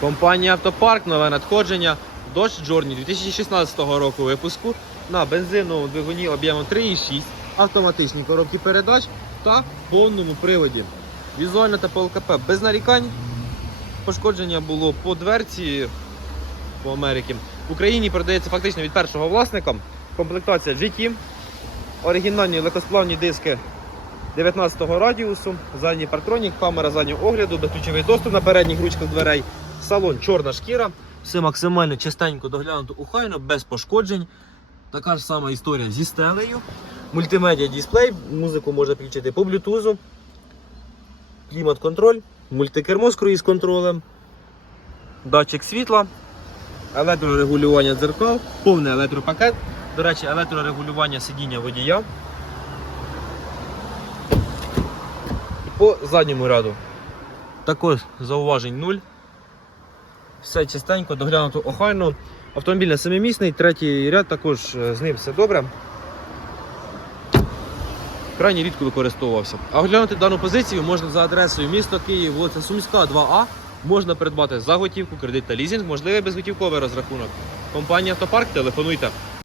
Компанія Автопарк, нове надходження. Dodge Journey 2016 року випуску на бензиновому двигуні об'ємом 3,6, автоматичній коробці передач та повному приводі. Візуально та по ЛКП без нарікань. Пошкодження було по дверці по Америці. В Україні продається фактично від першого власника. Комплектація GT, оригінальні легкосплавні диски 19-го радіусу, задній партронік, камера заднього огляду, безключовий доступ на передніх ручках дверей, салон чорна шкіра, все максимально чистенько доглянуто ухайно, без пошкоджень. Така ж сама історія зі стелею. Мультимедіа дисплей, музику можна підключити по блютузу, клімат-контроль, мультикермо з круїз-контролем, датчик світла, електрорегулювання дзеркал, повний електропакет. До речі, електрорегулювання сидіння водія. По задньому ряду. Також зауважень нуль. Все чистенько, доглянуто охайно. Автомобіль не семимісний, третій ряд також е, з ним все добре. Крайні рідко використовувався. А оглянути дану позицію можна за адресою міста Київ, вулиця Сумська, 2А. Можна придбати за готівку, кредит та лізинг, можливий безготівковий розрахунок. Компанія Автопарк, телефонуйте.